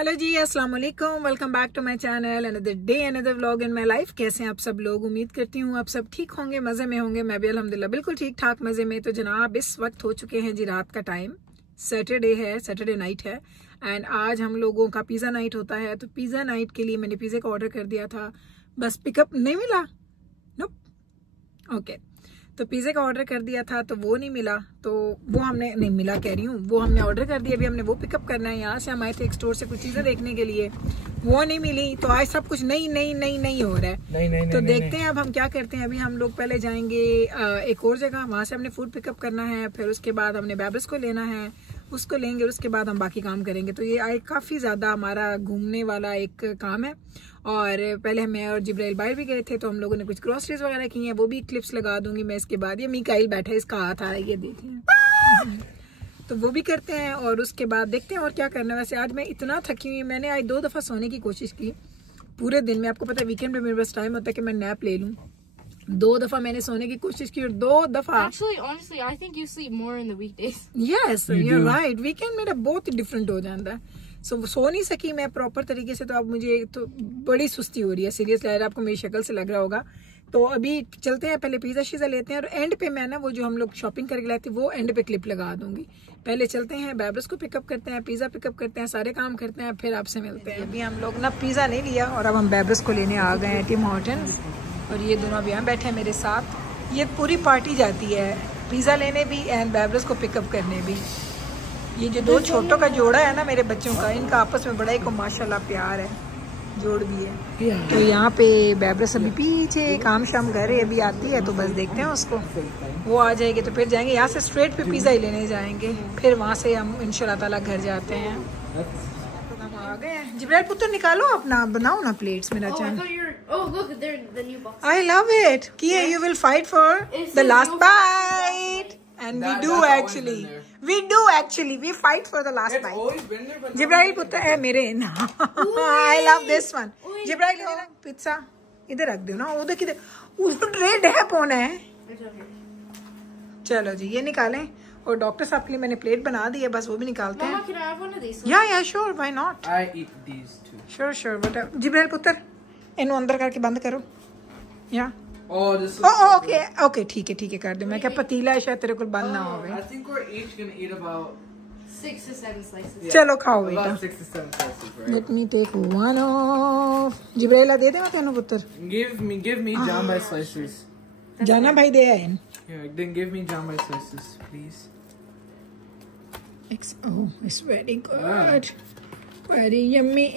Hello ji, अस्सलाम वालेकुम। Welcome back to my channel. Another day another vlog in my life. कैसे हैं आप सब लोग? उम्मीद करती हूँ आप सब ठीक होंगे, मज़े में होंगे। मैं भी अल्हम्दुलिल्लाह बिल्कुल ठीक ठाक मज़े में। तो जनाब इस वक्त हो चुके हैं जी रात का टाइम, सैटरडे है, सैटरडे नाइट है एंड आज हम लोगों का पिज़्ज़ा नाइट होता है। तो पिज़्ज़ा नाइट के लिए मैंने पिज़्ज़ा का ऑर्डर कर दिया था, बस पिकअप नहीं मिला। नोप ओके, तो पिज़्ज़ा का ऑर्डर कर दिया था तो वो नहीं मिला, तो वो हमने नहीं मिला कह रही हूँ, वो हमने ऑर्डर कर दिया। अभी हमने वो पिकअप करना है। यहाँ से हम आए थे एक स्टोर से कुछ चीज़ें देखने के लिए, वो नहीं मिली। तो आज सब कुछ नहीं हो रहा है। नहीं, देखते हैं अब हम क्या करते हैं। अभी हम लोग पहले जाएंगे एक और जगह, वहाँ से हमने फूड पिकअप करना है। फिर उसके बाद हमने बेबस को लेना है, उसको लेंगे, उसके बाद हम बाकी काम करेंगे। तो ये आज काफ़ी ज़्यादा हमारा घूमने वाला एक काम है। और पहले मैं और जिब्राइल बाहर भी गए थे, तो हम लोगों ने कुछ ग्रोसरीज वगैरह की हैं, वो भी क्लिप्स लगा दूंगी मैं इसके बाद। ये मिकाइल बैठा है, इसका हाथ आ रहा है, ये देखें। तो वो भी करते हैं और उसके बाद देखते हैं और क्या करना है। वैसे आज मैं इतना थकी हुई, मैंने आज 2 दफ़ा सोने की कोशिश की पूरे दिन में। आपको पता है वीकेंड पे मेरे पास टाइम होता है कि मैं नैप ले लूँ। 2 दफ़ा मैंने सोने की कोशिश की और 2 दफ़ा। Actually, honestly, I think you sleep more in the weekdays. Yes, you're right. Weekend मेरा बहुत ही डिफरेंट हो जाता है। सो नहीं सकी मैं प्रॉपर तरीके से। तो अब मुझे तो बड़ी सुस्ती हो रही है, सीरियसली। आपको मेरी शक्ल से लग रहा होगा। तो अभी चलते हैं, पहले पिज़्ज़ा शीज़ा लेते हैं और एंड पे मैं ना वो जो हम लोग शॉपिंग करके लाए थे वो एंड पे क्लिप लगा दूंगी। पहले चलते हैं, बेबस को पिकअप करते हैं, पिज़्ज़ा पिकअप करते हैं, सारे काम करते हैं, फिर आपसे मिलते हैं। अभी हम लोग ना पिज़्ज़ा नहीं लिया और अब हम बेबस को लेने आ गए हैं टिम हॉर्टन्स। और ये दोनों अभी यहाँ बैठे हैं मेरे साथ। ये पूरी पार्टी जाती है पिज़्ज़ा लेने भी एंड बेबस को पिकअप करने भी। ये जो 2 छोटों का जोड़ा है ना मेरे बच्चों का, इनका आपस में बड़ा ही को माशाल्लाह प्यार है, जोड़ भी है। तो यहाँ पे बेबरस अभी पीछे काम शाम कर रही, अभी आती है तो बस देखते हैं उसको। वो आ जाएगी तो फिर जाएंगे, यहाँ से स्ट्रेट पे पिज़्ज़ा ही लेने जाएंगे, फिर वहाँ से हम इंशाल्लाह ताला घर जाते हैं। तो हम आ गए हैं। जिब्राइल पुत्र निकालो अपना, बनाओ ना प्लेट्स मेरा चैन। आई लव इट कि you will fight for the last bite and we do actually we fight for the last bite. जिब्राइल पुत्र है मेरे ना। I love this one. Jibrail pizza इधर रख दो ना, उधर किधर ट्रे डैप होना है। चलो जी ये निकालें और डॉक्टर साहब के लिए मैंने प्लेट बना दी है, बस वो भी निकालते हैं। Can I have one of these? Yeah, sure, why not? I eat these too. Sure, but जिब्राइल पुत्र इन्हों अंदर करके बंद करो। या Oh, this is ओके ठीक है कर दो। मैं क्या पतीला है शायद तेरे को बंद ना हो। I think we're each gonna eat about 6 to 7 slices. चलो खाओ बेटा। about 6 to 7 slices, right? Let me take one off. जिब्राइला दे दे मैं तेनों पुत्र। Give me jamba slices. जाना भाई दे आए। Yeah, then give me jamba slices, please. Oh, it's very good. Very yummy.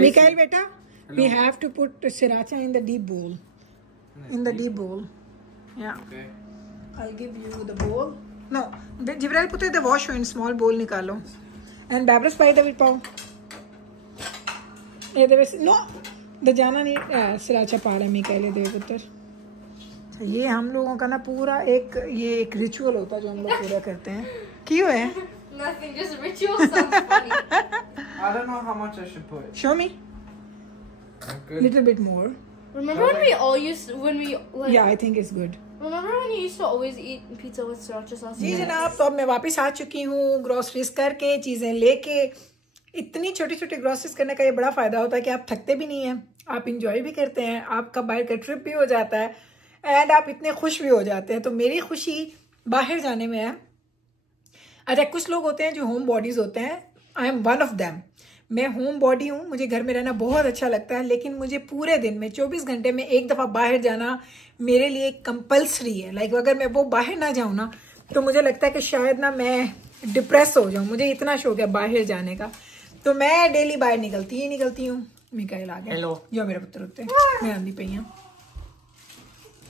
Mikael beta, we have to put sriracha in the deep bowl. In the deep bowl. Yeah. Okay. I'll give you the bowl. No, Jibrail put the wash in small bowl निकालो. And Babras by the पाओ. ये देवे no, the जाना नहीं सराचा पाड़ा में कहले देवे पुत्र। ये हम लोगों का ना पूरा एक रिचुअल होता है जो हम लोग पूरा करते हैं। क्यों है? Nothing, just ritual sounds funny. I don't know how much I should put. Show me. Good. Little bit more. Remember when we all used when we like, Yeah, I think it's good. remember when you used to always eat pizza with sriracha sauce? जी जनाब, तो अब मैं वापस आ चुकी हूँ groceries करके, चीज़ें लेके। इतनी छोटी छोटी ग्रोसरीज करने का ये बड़ा फ़ायदा होता है कि आप थकते भी नहीं हैं, आप इंजॉय भी करते हैं, आपका बाहर का ट्रिप भी हो जाता है एंड आप इतने खुश भी हो जाते हैं। तो मेरी खुशी बाहर जाने में है। अच्छा, कुछ लोग होते हैं जो होम बॉडीज़ होते हैं, I am one of them. मैं होम बॉडी हूँ, मुझे घर में रहना बहुत अच्छा लगता है, लेकिन मुझे पूरे दिन में 24 घंटे में एक दफ़ा बाहर जाना मेरे लिए कंपल्सरी है। लाइक अगर मैं वो बाहर ना जाऊँ ना तो मुझे लगता है कि शायद ना मैं डिप्रेस हो जाऊँ। मुझे इतना शौक है बाहर जाने का, तो मैं डेली बाहर निकलती हूँ। मिकाइल आ गया। हेलो, जो मेरे पुत्र होते हैं, मैं आंधी पई हूँ।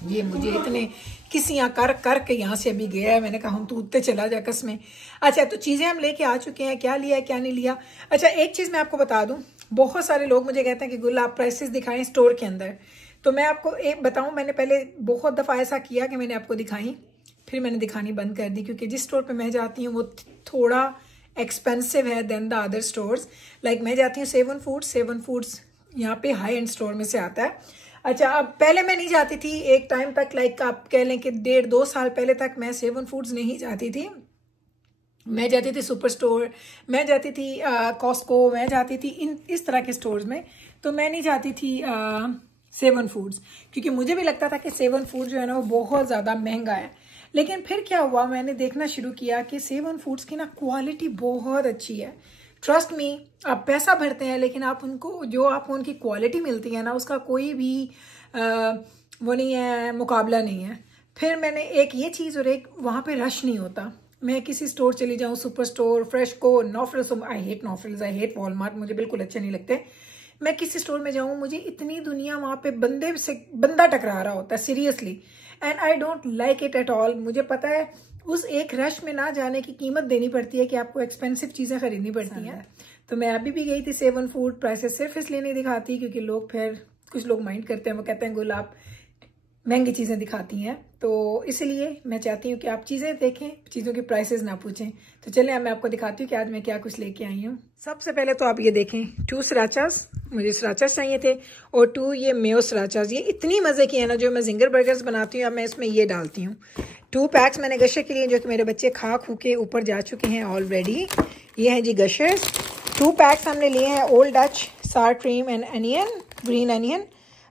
ये मुझे इतने किसियाँ कर के यहाँ से अभी गया है। मैंने कहा हम तू उत्ते चला जा कस में। अच्छा, तो चीज़ें हम लेके आ चुके हैं, क्या लिया क्या नहीं लिया। अच्छा, एक चीज़ मैं आपको बता दूं, बहुत सारे लोग मुझे कहते हैं कि गुल आप प्राइसेस दिखाएं स्टोर के अंदर। तो मैं आपको एक बताऊं, मैंने पहले बहुत दफ़ा ऐसा किया कि मैंने आपको दिखाई, फिर मैंने दिखानी बंद कर दी, क्योंकि जिस स्टोर पर मैं जाती हूँ वो थोड़ा एक्सपेंसिव है than the other stores. Like मैं जाती हूँ सेवन फूड्स यहाँ पे हाई एंड स्टोर में से आता है। अच्छा, अब पहले मैं नहीं जाती थी, एक टाइम तक लाइक आप कह लें कि 1.5-2 साल पहले तक मैं सेवन फूड्स नहीं जाती थी। मैं जाती थी सुपर स्टोर, मैं जाती थी कॉस्को, मैं जाती थी इस तरह के स्टोर्स में। तो मैं नहीं जाती थी सेवन फूड्स, क्योंकि मुझे भी लगता था कि सेवन फूड जो है ना वो बहुत ज़्यादा महंगा है। लेकिन फिर क्या हुआ, मैंने देखना शुरू किया कि सेवन फूड्स की ना क्वालिटी बहुत अच्छी है। ट्रस्ट मी, आप पैसा भरते हैं लेकिन आप उनको जो आपको उनकी क्वालिटी मिलती है ना उसका कोई भी वो नहीं है, मुकाबला नहीं है। फिर मैंने एक ये चीज़, और एक वहाँ पे रश नहीं होता। मैं किसी स्टोर चली जाऊँ, super store, FreshCo, No Frills, I hate No Frills, I hate Walmart, मुझे बिल्कुल अच्छे नहीं लगते। मैं किसी स्टोर में जाऊँ, मुझे इतनी दुनिया वहाँ पे बंदा टकरा रहा होता है seriously, and I don't like it at all. मुझे पता है उस एक रश में ना जाने की कीमत देनी पड़ती है कि आपको एक्सपेंसिव चीज़ें खरीदनी पड़ती हैं। तो मैं अभी भी गई थी सेवन फूड, प्राइसेस सिर्फ इसलिए नहीं दिखाती क्योंकि लोग फिर कुछ लोग माइंड करते हैं, वो कहते हैं गुल आप महंगी चीज़ें दिखाती हैं। तो इसलिए मैं चाहती हूँ कि आप चीज़ें देखें, चीज़ों की प्राइसेस ना पूछें। तो चलें अब मैं आपको दिखाती हूँ कि आज मैं क्या कुछ लेके आई हूँ। सबसे पहले तो आप ये देखें, 2 सराचास, मुझे सराचास चाहिए थे, और 2 ये मेयो सराचास। ये इतनी मज़े की है ना, जो मैं जिंगर बर्गर्स बनाती हूँ अब मैं इसमें ये डालती हूँ। 2 पैक्स मैंने गशर के लिए, जो कि मेरे बच्चे खा खू के ऊपर जा चुके हैं ऑलरेडी। ये हैं जी गशर्स। 2 पैक्स हमने लिए हैं ओल्ड डच सार cream and onion, green onion.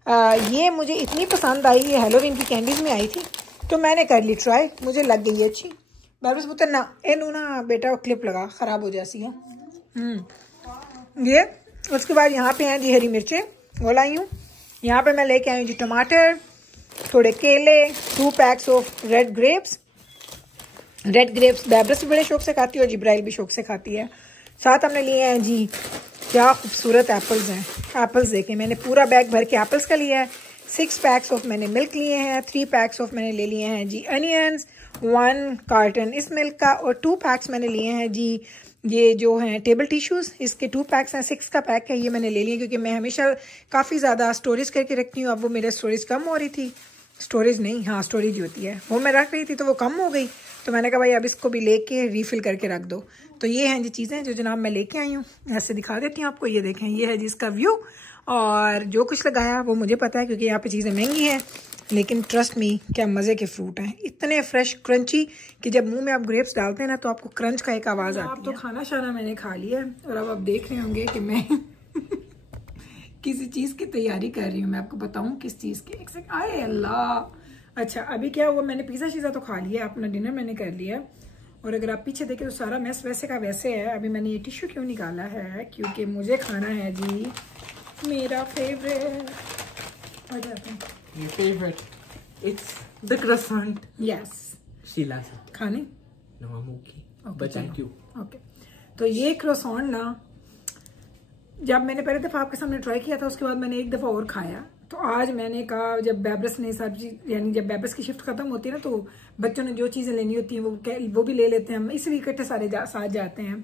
ये मुझे इतनी पसंद आई, ये हेलोवीन की कैंडीज में आई थी तो मैंने कर ली ट्राई, मुझे लग गई है अच्छी। बस पुत्र ना एनू ना बेटा क्लिप लगा, ख़राब हो जाती है। ये उसके बाद यहाँ पे हैं जी हरी मिर्चें, वो लाई हूँ। यहाँ पे मैं लेके आई हूँ जी टमाटर, थोड़े केले, 2 packs of red grapes. Red grapes बैब्रस भी बड़े शौक से खाती है और जिब्राइल भी शौक से खाती है। साथ हमने लिए हैं जी, क्या खूबसूरत एप्पल्स हैं। एप्पल्स देखें, मैंने पूरा बैग भर के एप्पल्स का लिया है। 6 पैक्स ऑफ मैंने मिल्क लिए हैं, 3 पैक्स ऑफ मैंने ले लिए हैं जी अनियंस, 1 कार्टन इस मिल्क का, और 2 पैक्स मैंने लिए हैं जी ये जो हैं टेबल टिश्यूज़, इसके 2 पैक्स हैं, 6 का पैक है, ये मैंने ले लिए क्योंकि मैं हमेशा काफ़ी ज़्यादा स्टोरेज करके रखती हूँ। अब वो मेरे स्टोरेज कम हो रही थी, स्टोरेज नहीं, हाँ स्टोरेज होती है, वो मैं रख रही थी तो वो कम हो गई, तो मैंने कहा भाई अब इसको भी लेके रीफिल करके रख दो। तो ये हैं जी चीज़ें जो जनाब मैं लेके आई हूँ, ऐसे दिखा देती हूँ आपको। ये देखें, ये है जी इसका व्यू, और जो कुछ लगाया वो मुझे पता है क्योंकि यहाँ पे चीज़ें महंगी हैं, लेकिन ट्रस्ट मी क्या मज़े के फ्रूट हैं, इतने फ्रेश क्रंची कि जब मुंह में आप ग्रेप्स डालते हैं ना तो आपको क्रंच का एक आवाज़ आती है। तो खाना शाना मैंने खा लिया और अब आप देख रहे होंगे कि मैं किसी चीज़ की तैयारी कर रही हूँ। मैं आपको बताऊँ किस चीज़ की, एक सेकंड, आए अल्लाह। अच्छा अभी क्या हुआ, मैंने पिज़्ज़ा शीज़ा तो खा लिया, अपना डिनर मैंने कर लिया, और अगर आप पीछे देखें तो सारा मैस वैसे का वैसे है। अभी मैंने ये टिश्यू क्यों निकाला है, क्योंकि मुझे खाना है जी मेरा favourite. Your favorite? It's the croissant. Yes, Sheila. खाने No, I'm okay. But thank you. Okay. तो ये क्रोसॉन ना जब मैंने पहले दफ़ा आपके सामने ट्राई किया था, उसके बाद मैंने एक दफ़ा और खाया, तो आज मैंने कहा जब बैब्रस ने सब्जी, यानी जब बैब्रस की शिफ्ट खत्म होती है ना तो बच्चों ने जो चीज़ें लेनी होती हैं वो भी ले लेते हैं, हम इसलिए इकट्ठे सारे साथ जाते हैं।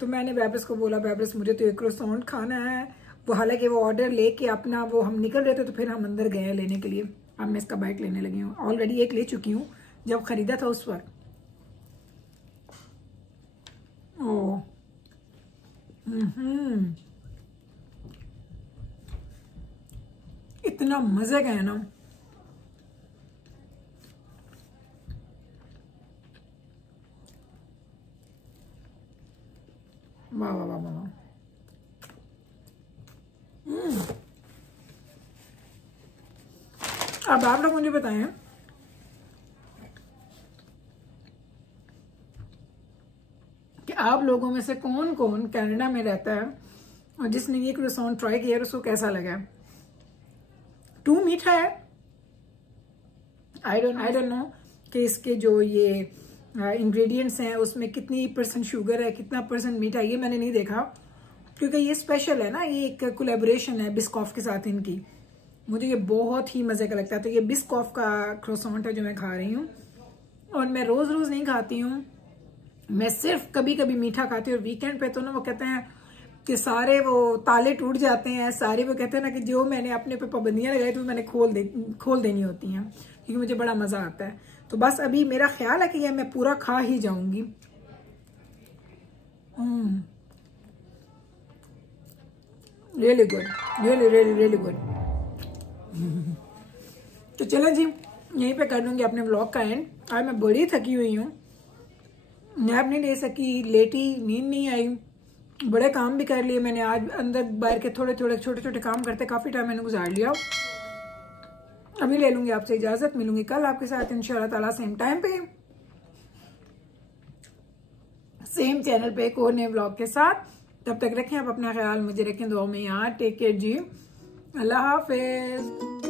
तो मैंने बैब्रस को बोला, बैब्रस मुझे तो एक क्रोसॉन खाना है। वो हालांकि वो ऑर्डर लेके अपना वो हम निकल रहे थे तो फिर हम अंदर गए लेने के लिए। अब मैं इसका बाइट लेने लगी हूँ, ऑलरेडी एक ले चुकी हूँ जब खरीदा था उस वक्त। ओह इतना मजे का है ना, वाह वाह वाह वाह। अब आप लोग मुझे बताएं कि आप लोगों में से कौन कौन कनाडा में रहता है और जिसने ये क्रोसॉन ट्राई किया उसको कैसा लगा। टू मीठा है, आई डोंट नो कि इसके जो ये इंग्रेडिएंट्स हैं उसमें कितनी % शुगर है, कितना % मीठा, ये मैंने नहीं देखा क्योंकि ये स्पेशल है ना, ये एक कोलैबोरेशन है बिस्कॉफ के साथ इनकी। मुझे ये बहुत ही मज़े का लगता है। तो ये बिस्कॉफ का क्रोसॉन्ट है जो मैं खा रही हूँ, और मैं रोज़ रोज़ नहीं खाती हूँ, मैं सिर्फ कभी कभी मीठा खाती हूँ। और वीकेंड पे तो ना वो कहते हैं कि सारे वो ताले टूट जाते हैं, सारे वो कहते हैं ना कि जो मैंने अपने पे पाबंदियाँ लगाई तो मैंने खोल देनी होती हैं, क्योंकि मुझे बड़ा मज़ा आता है। तो बस अभी मेरा ख्याल है कि ये मैं पूरा खा ही जाऊंगी। Really good, really good. तो चलें जी, यहीं पे कर दूंगी अपने व्लॉग का एंड। आज मैं बड़ी थकी हुई हूँ, नैप नहीं ले सकी, लेटी, नींद नहीं आई, बड़े काम भी कर लिए मैंने आज। अंदर बाहर के थोड़े थोड़े छोटे छोटे काम करते काफ़ी टाइम मैंने गुजार लिया। अभी ले लूँगी आपसे इजाज़त, मिलूंगी कल आपके साथ इंशाल्लाह ताला सेम टाइम पे, सेम चैनल पे एक और नए व्लॉग के साथ। तब तक रखें आप अपना ख्याल, मुझे रखें दुआ में याद। टेक केयर जी, अल्लाह हाफिज।